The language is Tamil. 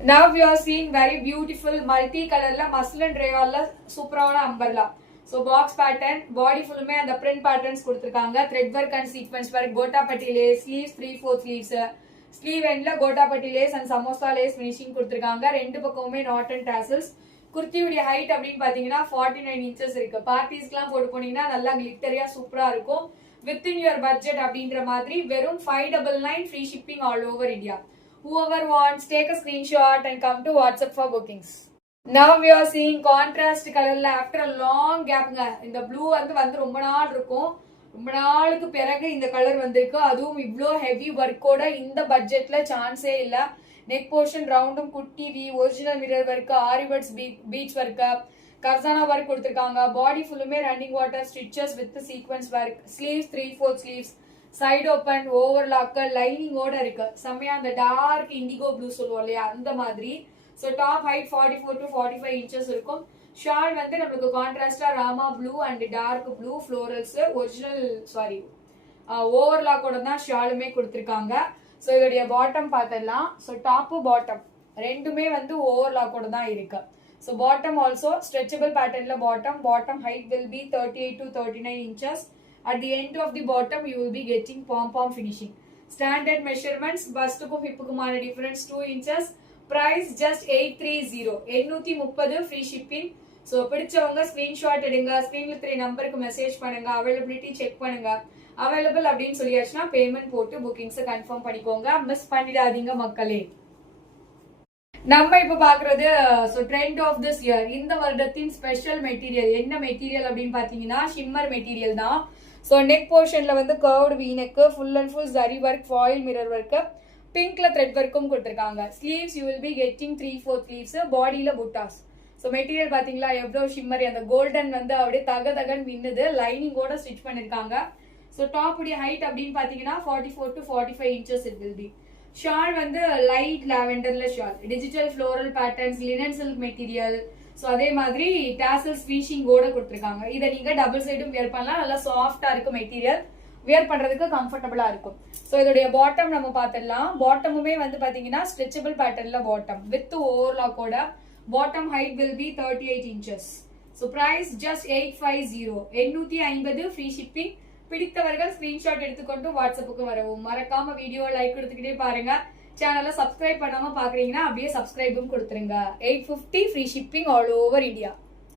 Now we are seeing very beautiful multi color la muslin rayon la superana umbrella. So box pattern, body full mein and the print patterns கொடுத்திருக்காங்க. Thread work and sequence work, gota patti lace, sleeves 3/4 sleeves. Sleeve end la gota patti lace and samosa lace finishing கொடுத்திருக்காங்க. ரெண்டு பக்கமுமே knot and tassels. குர்த்தியோட ஹைட் அப்படினு பாத்தீங்கன்னா 49 inches இருக்கு. பார்ட்டிஸ்க்குலாம் போட்டு போனீங்கன்னா நல்லா கிளிட்டரியா சூப்பரா இருக்கும். Within your budget அப்படின்ற மாதிரி வெறும் 599 free shipping all over India. Whoever wants, take a screenshot and come to WhatsApp for bookings. Now we are seeing contrast color after a long gap. இந்த blue வந்து ரொம்ப நாள் இருக்கும். ரொம்ப நாளுக்கு பிறகு இந்த கலர் வந்திருக்கு. அதுவும் இவ்ளோ heavy work ஓட இந்த பட்ஜெட்ல சான்ஸே இல்ல. Neck portion roundum kutti V, original mirror work, Ari Birds beach work, Karzana work கொடுத்திருக்காங்க. Body full-மே running water stitches with the sequence work. Sleeves 3/4 sleeves. Side open, overlock, lining ஓட இருக்கு. செமையா அந்த dark indigo blue சொல்லுவோம் இல்லையா அந்த மாதிரி. So top height 44 to 45 inches இருக்கும். Shawl வந்து நமக்கு கான்ட்ராஸ்டா Rama blue and dark blue florals original overlock ஓட தான் ஷாலுமே கொடுத்திருக்காங்க. So இதோட பாட்டம் பார்த்தலாம். So டாப் பாட்டம் ரெண்டுமே வந்து overlock ஓட தான் இருக்கு. So bottom also stretchable pattern la bottom height will be 38 to 39 inches. At the end of the bottom you will be getting pom finishing. Standard measurements bust ku hip kumana difference 2 inches. Price just 830. 830 free shipping. So பிடிச்சவங்க screenshot எடுங்க. ஸ்கிரீன்ல 3 நம்பருக்கு மெசேஜ் பண்ணுங்க. availability செக் பண்ணுங்க. available அப்படினு சொல்லியாச்சுனா பேமெண்ட் போட்டு bookings கன்ஃபார்ம் பண்ணிக்கோங்க. மிஸ் பண்ணிடாதீங்க மக்களே. நம்ம இப்ப பாக்குறது ட்ரெண்ட் ஆஃப் திஸ் இயர் இந்த வருடத்தின் ஸ்பெஷல் மெட்டீரியல் என்ன மெட்டீரியல் அப்படின்னு பாத்தீங்கன்னா ஷிம்மர் மெட்டீரியல் தான். ஸோ நெக் போர்ஷன்ல வந்து curved V neck, full and full zari work, foil mirror work, பிங்க்ல த்ரெட் ஒர்க்கும் கொடுத்துருக்காங்க. Sleeves you will be getting 3/4 sleeves, பாடியில புட்டாஸ். ஸோ மெட்டீரியல் பாத்தீங்களா எவ்வளவு ஷிம்மர், அந்த கோல்டன் வந்து அப்படியே தகன்னு மின்னுது, லைனிங்கோட ஸ்டிச் பண்ணிருக்காங்க. ஸோ டாப் உடைய ஹைட் அப்படின்னு பாத்தீங்கன்னா 44 to 45 inches it will be. Shawl வந்து லைட் லாவெண்டர்ல shawl, digital floral patterns, linen silk material. So அதே மாதிரி டாசல்ஸ் ஃபினிஷிங் ஓட கொடுத்துருக்காங்க. இதை நீங்க டபுள் சைடும் வியர் பண்ணலாம். நல்லா சாஃப்டா இருக்கும் மெட்டீரியல், வியர் பண்றதுக்கு கம்ஃபர்டபுளா இருக்கும். ஸோ இதோடைய பாட்டம் நம்ம பார்த்துடலாம். பாட்டமுமே வந்து பாத்தீங்கன்னா ஸ்ட்ரெச்சபிள் பேட்டர்ன்ல பாட்டம் வித் ஓவர்லாக்கோட. Bottom height will be 38 inches. So price just 850. 850 free shipping. பிடித்தவர்கள் ஸ்கிரீன்ஷாட் எடுத்துக்கொண்டு வாட்ஸ்அப்புக்கு வரவும். மறக்காம வீடியோ லைக் கொடுத்துக்கிட்டே பாருங்க. சேனலை சப்ஸ்கிரைப் பண்ணாம பாக்குறீங்கன்னா அப்படியே சப்ஸ்கிரைபும் கொடுத்துருங்க. 850 free shipping all over India.